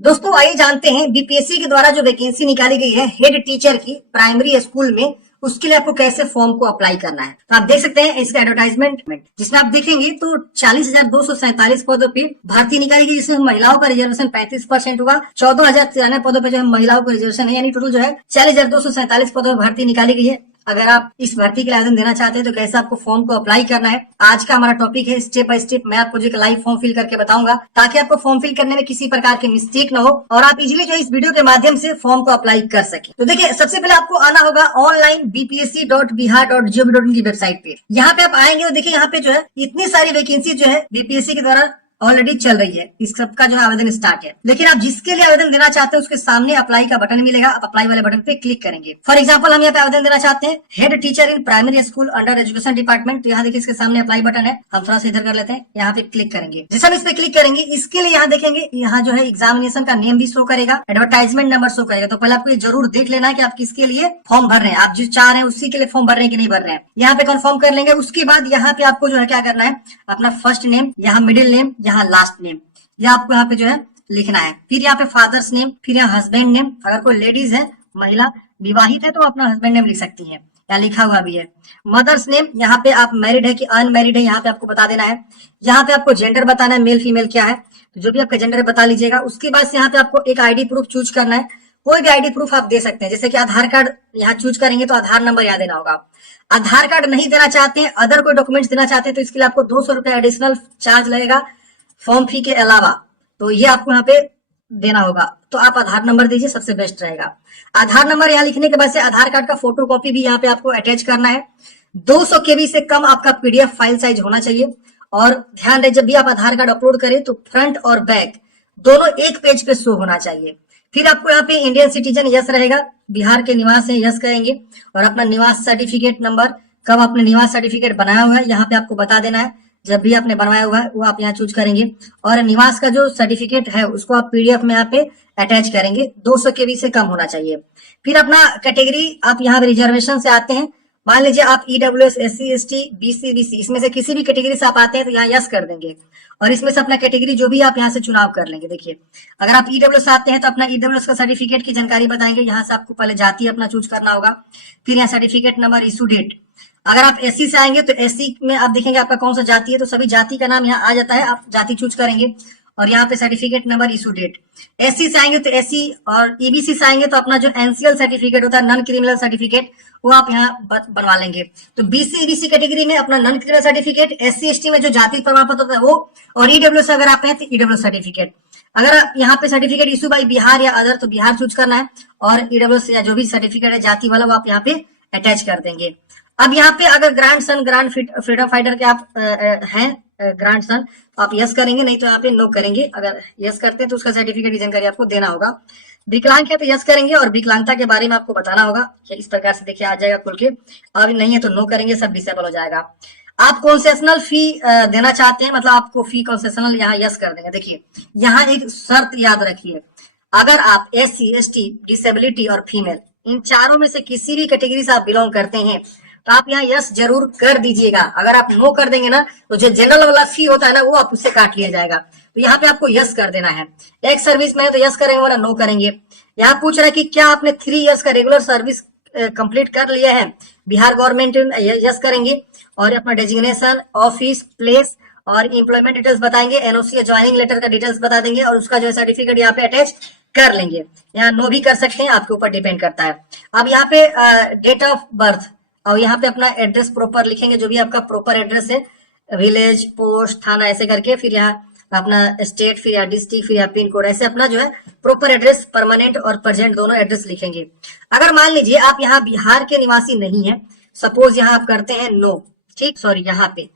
दोस्तों आइए जानते हैं बीपीएससी के द्वारा जो वैकेंसी निकाली गई है हेड टीचर की प्राइमरी स्कूल में, उसके लिए आपको कैसे फॉर्म को अप्लाई करना है। तो आप देख सकते हैं इसका एडवर्टाइजमेंट जिसमें आप देखेंगे तो 40,247 पदों पे भर्ती निकाली गई, जिसमें महिलाओं का रिजर्वेशन 35% होगा। 14,093 पदों पे जो है महिलाओं का रिजर्वेशन है, यानी टोटल जो है 40,247 पदों पर भर्ती निकाली गई है। अगर आप इस भर्ती के लिए आवेदन देना चाहते हैं तो कैसे आपको फॉर्म को अप्लाई करना है, आज का हमारा टॉपिक है। स्टेप बाय स्टेप मैं आपको जो एक लाइव फॉर्म फिल करके बताऊंगा, ताकि आपको फॉर्म फिल करने में किसी प्रकार की मिस्टेक ना हो और आप इजीली जो है इस वीडियो के माध्यम से फॉर्म को अप्लाई कर सके। तो देखिए, सबसे पहले आपको आना होगा ऑनलाइन bpsc.bihar.gov.in की वेबसाइट पे। यहाँ पे आप आएंगे और देखिए यहाँ पे जो है इतनी सारी वैकेंसी जो है बीपीएससी के द्वारा ऑलरेडी चल रही है, इस सब का जो है आवेदन स्टार्ट है। लेकिन आप जिसके लिए आवेदन देना चाहते हैं उसके सामने अप्लाई का बटन मिलेगा, आप अप्लाई वाले बटन पे क्लिक करेंगे। फॉर एग्जांपल हम यहाँ पे आवेदन देना चाहते हैं head teacher in primary school under education department. तो यहाँ देखिए इसके सामने अप्लाई बटन है, हम थोड़ा सा इधर कर लेते हैं, यहाँ पे क्लिक करेंगे। जैसे हम इस पे क्लिक करेंगे, इसके लिए यहाँ देखेंगे यहाँ जो है एग्जामिनेशन का नेम भी शो करेगा, एडवर्टाइजमेंट नंबर शो करेगा। तो पहले आपको ये जरूर देख लेना है कि आप किसके लिए फॉर्म भर रहे हैं, आप जो चाह रहे हैं उसी के लिए फॉर्म भर रहे हैं कि नहीं भर रहे हैं। यहाँ पे कंफर्म कर लेंगे। उसके बाद यहाँ पे आपको जो है क्या करना है, अपना फर्स्ट नेम, यहाँ मिडिल नेम, यहाँ लास्ट नेम, यह आपको यहाँ पे जो है लिखना है। फिर यहाँ पे फादर्स नेम, फिर यहाँ हस्बैंड नेम। अगर कोई लेडीज है, महिला विवाहित है तो अपना हस्बैंड नेम लिख सकती है, यहाँ लिखा हुआ भी है। मदर्स नेम, यहाँ पे आप मैरिड है कि अनमैरिड है, यहाँ पे आपको बता देना है। यहाँ पे आपको जेंडर बताना है, मेल फीमेल क्या है, तो जो भी आपका जेंडर है बता लीजिएगा। उसके बाद से यहाँ पे आपको एक आईडी प्रूफ चूज करना है। कोई भी आईडी प्रूफ आप दे सकते हैं, जैसे कि आधार कार्ड यहाँ चूज करेंगे तो आधार नंबर यहाँ देना होगा। आधार कार्ड नहीं देना चाहते हैं, अदर कोई डॉक्यूमेंट्स देना चाहते हैं तो इसके लिए आपको 200 रुपए एडिशनल चार्ज लगेगा फॉर्म फी के अलावा, तो ये आपको यहाँ पे देना होगा। तो आप आधार नंबर दीजिए, सबसे बेस्ट रहेगा। आधार नंबर यहाँ लिखने के बाद से आधार कार्ड का फोटो कॉपी भी यहाँ पे आपको अटैच करना है। 200 KB से कम आपका पीडीएफ फाइल साइज होना चाहिए। और ध्यान रहे, जब भी आप आधार कार्ड अपलोड करें तो फ्रंट और बैक दोनों एक पेज पे शो होना चाहिए। फिर आपको यहाँ पे इंडियन सिटीजन यस रहेगा, बिहार के निवास है यस कहेंगे। और अपना निवास सर्टिफिकेट नंबर, कब आपने निवास सर्टिफिकेट बनाया हुआ है यहाँ पे आपको बता देना है। जब भी आपने बनवाया हुआ है वो आप यहाँ चूज करेंगे। और निवास का जो सर्टिफिकेट है उसको आप पीडीएफ में यहाँ पे अटैच करेंगे। 200 KB से कम होना चाहिए। फिर अपना कैटेगरी, आप यहाँ पे रिजर्वेशन से आते हैं, मान लीजिए आप EWS, SC ST BC BC इसमें से किसी भी कैटेगरी से आप आते हैं तो यहाँ यस कर देंगे। और इसमें से अपना कैटेगरी जो भी आप यहाँ से चुनाव कर लेंगे। देखिए, अगर आप ईडब्ल्यूएस आते हैं तो अपना ईडब्ल्यूएस का सर्टिफिकेट की जानकारी बताएंगे। यहाँ से आपको पहले जाति अपना चूज करना होगा, फिर यहाँ सर्टिफिकेट नंबर, इशू डेट। अगर आप SC से आएंगे तो SC में आप देखेंगे आपका कौन सा जाति है, तो सभी जाति का नाम यहाँ आ जाता है, आप जाति चूज करेंगे। और यहाँ पे certificate number, issue date. SC से आएंगे तो SC, और EBC से आएंगे तो अपना जो NCL सर्टिफिकेट होता है, नॉन क्रिमिनल सर्टिफिकेट, वो आप यहाँ बनवा लेंगे। तो BC EBC कैटेगरी में अपना non criminal certificate, SC ST में जो जाति प्रमाण पत्र होता है वो, और EWS अगर आप हैं तो EWS सर्टिफिकेट। अगर आप यहाँ पे सर्टिफिकेट इशू बाई बिहार या अदर तो बिहार चूज करना है, और EWS या जो भी सर्टिफिकेट है जाति वाला वो आप यहाँ पे अटैच कर देंगे। अब यहाँ पे अगर grand son, grand freedom fighter के आप हैं ग्रैंड सन, तो आप यस करेंगे, नहीं तो यहाँ पे नो करेंगे। अगर यस करते हैं तो उसका सर्टिफिकेट की जानकारी आपको देना होगा। विकलांग है तो यस करेंगे, और विकलांगता के बारे में आपको बताना होगा। इस प्रकार से देखिए आ जाएगा खुल के। अब नहीं है तो नो करेंगे, सब डिसेबल हो जाएगा। आप कंसेशनल फी देना चाहते हैं, मतलब आपको फी कंसेशनल, यहाँ यस कर देंगे। देखिए यहाँ एक शर्त याद रखिए, अगर आप SC ST, डिसेबिलिटी और फीमेल, इन चारों में से किसी भी कैटेगरी से आप बिलोंग करते हैं तो आप यहाँ यस जरूर कर दीजिएगा। अगर आप नो कर देंगे ना तो जो जनरल वाला फी होता है ना वो आप उससे काट लिया जाएगा। तो यहाँ पे आपको यस कर देना है। एक्स सर्विस में है तो यस करेंगे वरना नो करेंगे। यहाँ पूछ रहा है कि क्या आपने 3 इयर्स का रेगुलर सर्विस कंप्लीट कर लिया है बिहार गवर्नमेंट, यस करेंगे। और अपना डेजिग्नेशन, ऑफिस, प्लेस और इम्प्लॉयमेंट डिटेल्स बताएंगे। NOC या ज्वाइनिंग लेटर का डिटेल्स बता देंगे, और उसका जो है सर्टिफिकेट यहाँ पे अटैच कर लेंगे। यहाँ नो भी कर सकते हैं, आपके ऊपर डिपेंड करता है। अब यहाँ पे डेट ऑफ बर्थ, और यहाँ पे अपना एड्रेस प्रॉपर लिखेंगे, जो भी आपका प्रॉपर एड्रेस है, विलेज, पोस्ट, थाना, ऐसे करके। फिर यहाँ अपना स्टेट, फिर यहाँ डिस्ट्रिक्ट, फिर यहाँ पिन कोड, ऐसे अपना जो है प्रॉपर एड्रेस, परमानेंट और प्रेजेंट दोनों एड्रेस लिखेंगे। अगर मान लीजिए आप यहाँ बिहार के निवासी नहीं है, सपोज यहाँ आप करते हैं नो, ठीक, सॉरी यहाँ पे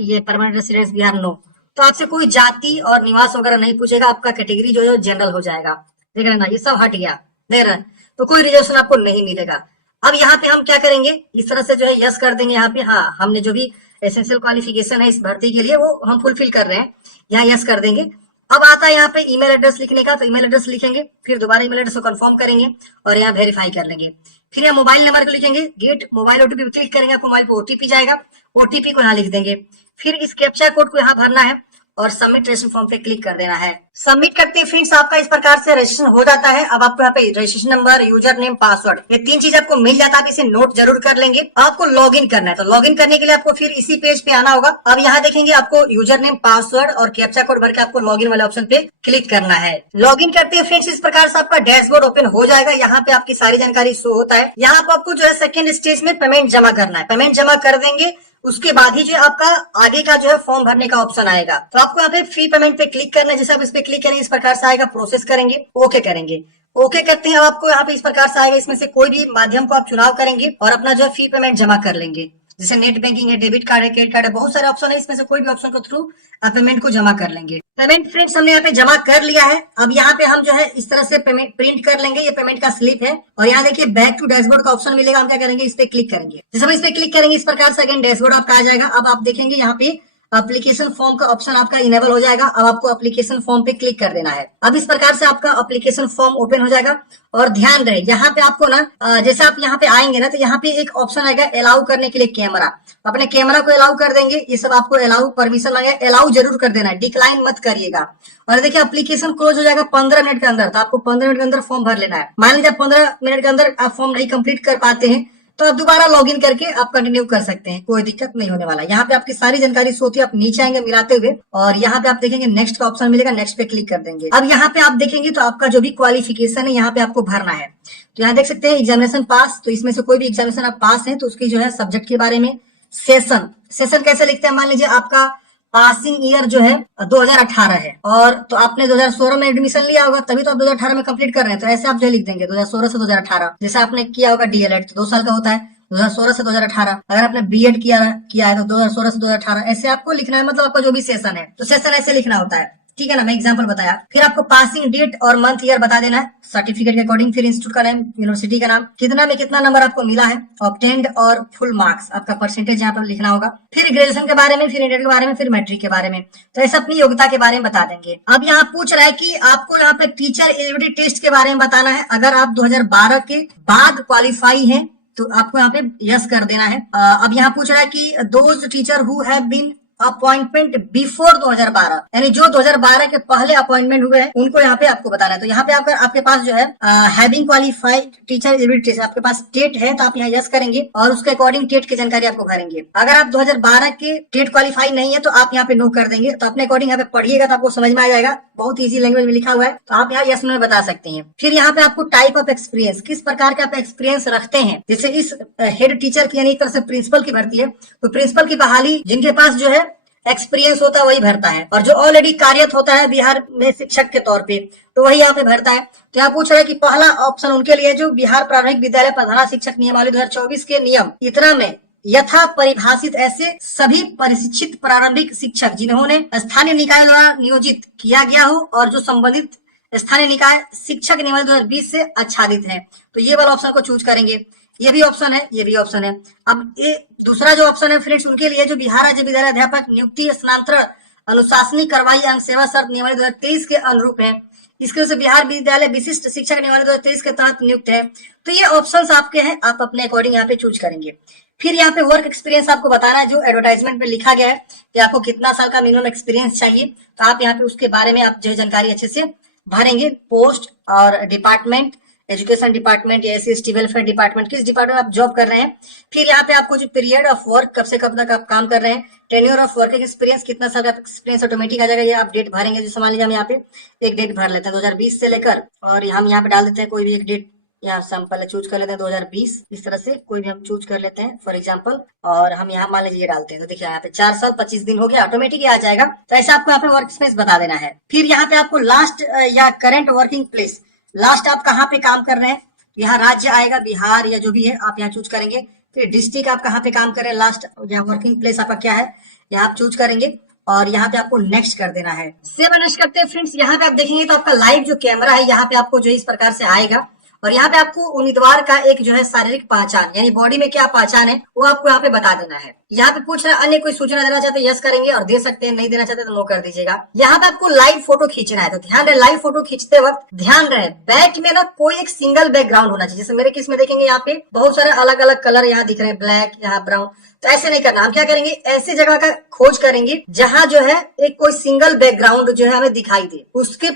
ये परमानेंट रेसिडेंस बिहार नो, तो आपसे कोई जाति और निवास वगैरह नहीं पूछेगा, आपका कैटेगरी जो है जनरल हो जाएगा। देख रहे ना, ये सब हट गया, देख रहे हैं, तो कोई रिजर्वेशन आपको नहीं मिलेगा। अब यहाँ पे हम क्या करेंगे, इस तरह से जो है यस कर देंगे। यहाँ पे हाँ, हमने जो भी एसेंशियल क्वालिफिकेशन है इस भर्ती के लिए वो हम फुलफिल कर रहे हैं, यहाँ यस कर देंगे। अब आता है यहाँ पे ईमेल एड्रेस लिखने का, तो ईमेल एड्रेस लिखेंगे, फिर दोबारा ईमेल एड्रेस को कंफर्म करेंगे और यहाँ वेरीफाई कर लेंगे। फिर यहाँ मोबाइल नंबर को लिखेंगे, गेट मोबाइल OTP पे क्लिक करेंगे, आपको मोबाइल पे OTP जाएगा, OTP को यहाँ लिख देंगे। फिर इस कैप्चा कोड को यहाँ भरना है और सबमिट रजिस्ट्रेशन फॉर्म पे क्लिक कर देना है। सबमिट करते हैं फ्रेंड्स, आपका इस प्रकार से रजिस्ट्रेशन हो जाता है। अब आपको यहाँ पे registration number, user name, password, ये 3 चीज आपको मिल जाता है। आप इसे नोट जरूर कर लेंगे। आपको लॉगिन करना है, तो लॉगिन करने के लिए आपको फिर इसी पेज पे आना होगा। अब यहाँ देखेंगे आपको यूजर नेम, पासवर्ड और कैप्चा कोड भर के आपको लॉगिन वाले ऑप्शन पे क्लिक करना है। लॉगिन करते हैं फ्रेंड्स, इस प्रकार से आपका डैशबोर्ड ओपन हो जाएगा। यहाँ पे आपकी सारी जानकारी शो होता है। यहाँ पे आपको जो है सेकेंड स्टेज में पेमेंट जमा करना है। पेमेंट जमा कर देंगे, उसके बाद ही जो है आपका आगे का जो है फॉर्म भरने का ऑप्शन आएगा। तो आपको यहाँ पे फ्री पेमेंट पे क्लिक करना है। जैसे आप इस पे क्लिक करेंगे इस प्रकार से आएगा, प्रोसेस करेंगे, ओके करेंगे। ओके करते हैं, अब आपको यहाँ पे इस प्रकार से आएगा। इसमें से कोई भी माध्यम को आप चुनाव करेंगे और अपना जो है फी पेमेंट जमा कर लेंगे। जैसे नेट बैंकिंग है, डेबिट कार्ड है, क्रेडिट कार्ड है, बहुत सारे ऑप्शन है। इसमें से कोई भी ऑप्शन के थ्रू आप पेमेंट को जमा कर लेंगे। पेमेंट फ्रेंड्स हमने यहाँ पे जमा कर लिया है। अब यहाँ पे हम जो है इस तरह से पेमेंट प्रिंट कर लेंगे। ये पेमेंट का स्लिप है और यहाँ देखिए बैक टू डैशबोर्ड का ऑप्शन मिलेगा। हम क्या करेंगे, इस पे क्लिक करेंगे। जैसे हम इस पे क्लिक करेंगे इस प्रकार से अगेन डैशबोर्ड आपका आ जाएगा। अब आप देखेंगे यहाँ पे एप्लीकेशन फॉर्म का ऑप्शन आपका इनेबल हो जाएगा। अब आपको एप्लीकेशन फॉर्म पे क्लिक कर देना है। अब इस प्रकार से आपका एप्लीकेशन फॉर्म ओपन हो जाएगा। और ध्यान रहे यहाँ पे आपको ना जैसे आप यहाँ पे आएंगे ना, तो यहाँ पे एक ऑप्शन आएगा अलाउ करने के लिए कैमरा। अपने कैमरा को अलाउ कर देंगे। ये सब आपको अलाउ परमिशन मांगेगा, अलाउ जरूर कर देना है, डिक्लाइन मत करिएगा। और देखिए एप्लीकेशन क्लोज हो जाएगा 15 मिनट के अंदर। तो आपको 15 मिनट के अंदर फॉर्म भर लेना है। मान लीजिए 15 मिनट के अंदर आप फॉर्म नहीं कंप्लीट कर पाते हैं तो आप दोबारा लॉगिन करके आप कंटिन्यू कर सकते हैं, कोई दिक्कत नहीं होने वाला। यहाँ पे आपकी सारी जानकारी सोती है। आप नीचे आएंगे मिलाते हुए और यहाँ पे आप देखेंगे नेक्स्ट का ऑप्शन मिलेगा, नेक्स्ट पे क्लिक कर देंगे। अब यहाँ पे आप देखेंगे तो आपका जो भी क्वालिफिकेशन है यहाँ पे आपको भरना है। तो यहाँ देख सकते हैं एग्जामिनेशन पास, तो इसमें से कोई भी एग्जामिनेशन आप पास है तो उसकी जो है सब्जेक्ट के बारे में, सेशन कैसे लिखते हैं, मान लीजिए आपका पासिंग ईयर जो है 2018 है और तो आपने 2016 में एडमिशन लिया होगा, तभी तो आप 2018 में कंप्लीट कर रहे हैं। तो ऐसे आप जो लिख देंगे 2016 से 2018। जैसे आपने किया होगा डीएलएड तो 2 साल का होता है, 2016 से 2018। अगर आपने बीएड किया है तो 2016 से 2018। ऐसे आपको लिखना है, मतलब आपका जो भी सेशन है तो सेशन ऐसे लिखना होता है, ठीक है ना। मैं एग्जांपल बताया। फिर आपको पासिंग डेट और मंथ ईयर बता देना है सर्टिफिकेट के अकॉर्डिंग। फिर इंस्टीट्यूट का नाम, यूनिवर्सिटी का नाम, कितना में कितना नंबर आपको मिला है, ऑब्टेन्ड और फुल मार्क्स, आपका परसेंटेज यहाँ पर लिखना होगा। फिर ग्रेजुएशन के बारे में, फिर इंटर के बारे में, फिर मैट्रिक के बारे में। तो ऐसे अपनी योग्यता के बारे में बता देंगे। अब यहाँ पूछ रहा है कि आपको यहाँ पे टीचर एलिजिबिलिटी टेस्ट के बारे में बताना है। अगर आप 2012 के बाद क्वालिफाई है तो आपको यहाँ पे यस कर देना है। अब यहाँ पूछ रहा है कि those teacher who have been appointment before 2012, यानी जो 2012 के पहले अपॉइंटमेंट हुए हैं उनको यहाँ पे आपको बताना है। तो यहाँ पे आपके पास जो है हैविंग क्वालिफाइड टीचर एलिजिबिलिटी, आपके पास टेट है तो आप यहाँ यस करेंगे और उसके अकॉर्डिंग टेट की जानकारी आपको भरेंगे। अगर आप 2012 के टेट क्वालिफाई नहीं है तो आप यहाँ पे नो कर देंगे। तो अपने अकॉर्डिंग यहाँ पे पढ़िएगा तो आपको समझ में आ जाएगा, बहुत ईजी लैंग्वेज में लिखा हुआ है। तो आप यहाँ यस में बता सकते हैं। फिर यहाँ पे आपको टाइप ऑफ एक्सपीरियंस, किस प्रकार का आप एक्सपीरियंस रखते हैं। जैसे इस हेड टीचर की यानी एक तरह से प्रिंसिपल की भर्ती है तो प्रिंसिपल की बहाली जिनके पास जो है एक्सपीरियंस होता है वही भरता है, और जो ऑलरेडी कार्यरत होता है बिहार में शिक्षक के तौर पे तो वही यहाँ पे भरता है। तो यहाँ पूछ रहा है कि पहला ऑप्शन उनके लिए जो बिहार प्रारंभिक विद्यालय प्रधान शिक्षक नियमावली 2024 के नियम इतना में यथा परिभाषित ऐसे सभी प्रशिक्षित प्रारंभिक शिक्षक जिन्होंने स्थानीय निकाय द्वारा नियोजित किया गया हो और जो संबंधित स्थानीय निकाय शिक्षक नियमावली 2020 से आच्छादित है। तो ये वाला ऑप्शन को चूज करेंगे। ये भी ऑप्शन है, ये भी ऑप्शन है। अब ये दूसरा जो ऑप्शन है फ्रेंड्स उनके लिए जो बिहार राज्य विद्यालय अध्यापक नियुक्ति स्थानांतरण अनुशासनिक कार्रवाई अंग सेवा शर्त नियमावली 2023 के अनुरूप है। इसके वजह से बिहार विद्यालय विशिष्ट शिक्षक नियमावली 2023 के तहत नियुक्त है। तो ये ऑप्शंस आपके हैं, आप अपने अकॉर्डिंग यहाँ पे चूज करेंगे। फिर यहाँ पे वर्क एक्सपीरियंस आपको बताना है, जो एडवर्टाइजमेंट में लिखा गया है कि आपको कितना साल का मिनिमम एक्सपीरियंस चाहिए। तो आप यहाँ पे उसके बारे में आप जो जानकारी अच्छे से भरेंगे। पोस्ट और डिपार्टमेंट, एजुकेशन डिपार्टमेंट या एससी वेलफेयर डिपार्टमेंट, किस डिपार्टमेंट आप जॉब कर रहे हैं। फिर यहाँ पे आपको जो पीरियड ऑफ वर्क, कब से कब तक आप काम कर रहे हैं, टेन्योर ऑफ वर्किंग एक्सपीरियंस, कितना साल का एक्सपीरियंस ऑटोमेटिक आ जाएगा। ये आप डेट भरेंगे। जैसे मान लीजिए हम यहाँ पे एक डेट भर लेते हैं 2020 से लेकर, और हम यहाँ पे डाल देते हैं कोई भी एक डेट, यहाँ सैंपल चूज कर लेते हैं 2020, इस तरह से कोई भी हम चूज कर लेते हैं फॉर एग्जांपल, और हम यहाँ मान लीजिए डालते हैं। तो देखिए यहाँ पे 4 साल 25 दिन हो गया, ऑटोमेटिक आ जाएगा। तो ऐसा आपको यहाँ पे वर्क स्पेस बता देना है। फिर यहाँ पे आपको लास्ट या करंट वर्किंग प्लेस, लास्ट आप कहाँ पे काम कर रहे हैं, यहाँ राज्य आएगा बिहार या जो भी है आप यहाँ चूज करेंगे। फिर डिस्ट्रिक्ट आप कहाँ पे काम कर रहे हैं, लास्ट या वर्किंग प्लेस आपका क्या है यहाँ आप चूज करेंगे, और यहाँ पे आपको नेक्स्ट कर देना है। सेव नेक्स्ट करते हैं फ्रेंड्स। यहाँ पे आप देखेंगे तो आपका लाइव जो कैमरा है यहाँ पे आपको जो इस प्रकार से आएगा, और यहाँ पे आपको उम्मीदवार का एक जो है शारीरिक पहचान यानी बॉडी में क्या पहचान है वो आपको यहाँ पे बता देना है। यहाँ पे पूछ रहा है अन्य कोई सूचना देना चाहते हैं यस करेंगे और दे सकते हैं, नहीं देना चाहते तो नो कर दीजिएगा। यहाँ पे आपको लाइव फोटो खींचना है तो ध्यान रहे लाइव फोटो खींचते वक्त ध्यान रहे बैक में ना कोई एक सिंगल बैकग्राउंड होना चाहिए। जैसे मेरे केस में देखेंगे यहाँ पे बहुत सारे अलग अलग कलर यहाँ दिख रहे हैं, ब्लैक यहाँ ब्राउन, तो ऐसे नहीं करना। हम क्या करेंगे ऐसी जगह का खोज करेंगे जहां जो है एक कोई सिंगल बैकग्राउंड जो है हमें दिखाई दे, उसके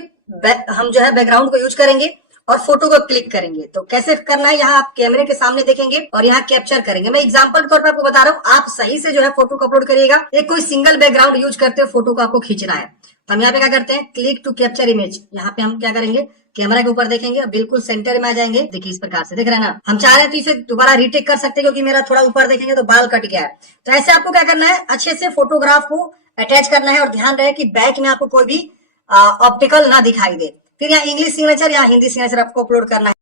हम जो है बैकग्राउंड को यूज करेंगे और फोटो को क्लिक करेंगे। तो कैसे करना है यहाँ आप कैमरे के सामने देखेंगे और यहाँ कैप्चर करेंगे। मैं एग्जांपल के तौर पर आपको बता रहा हूँ, आप सही से जो है फोटो को अपलोड करिएगा। एक कोई सिंगल बैकग्राउंड यूज करते हुए फोटो को आपको खींचना है। तो हम यहाँ पे क्या करते हैं क्लिक टू कैप्चर इमेज, यहाँ पे हम क्या करेंगे कैमरा के ऊपर देखेंगे और बिल्कुल सेंटर में आ जाएंगे। देखिए इस प्रकार से देख रहे हैं ना। हम चाह रहे हैं तो इसे दोबारा रीटेक कर सकते हैं क्योंकि मेरा थोड़ा ऊपर देखेंगे तो बाल कट गया है। तो ऐसे आपको क्या करना है अच्छे से फोटोग्राफ को अटैच करना है और ध्यान रहे कि बैक में आपको कोई भी ऑप्टिकल ना दिखाई दे। फिर यहाँ इंग्लिश सिग्नेचर या हिंदी सिग्नेचर आपको अपलोड करना है।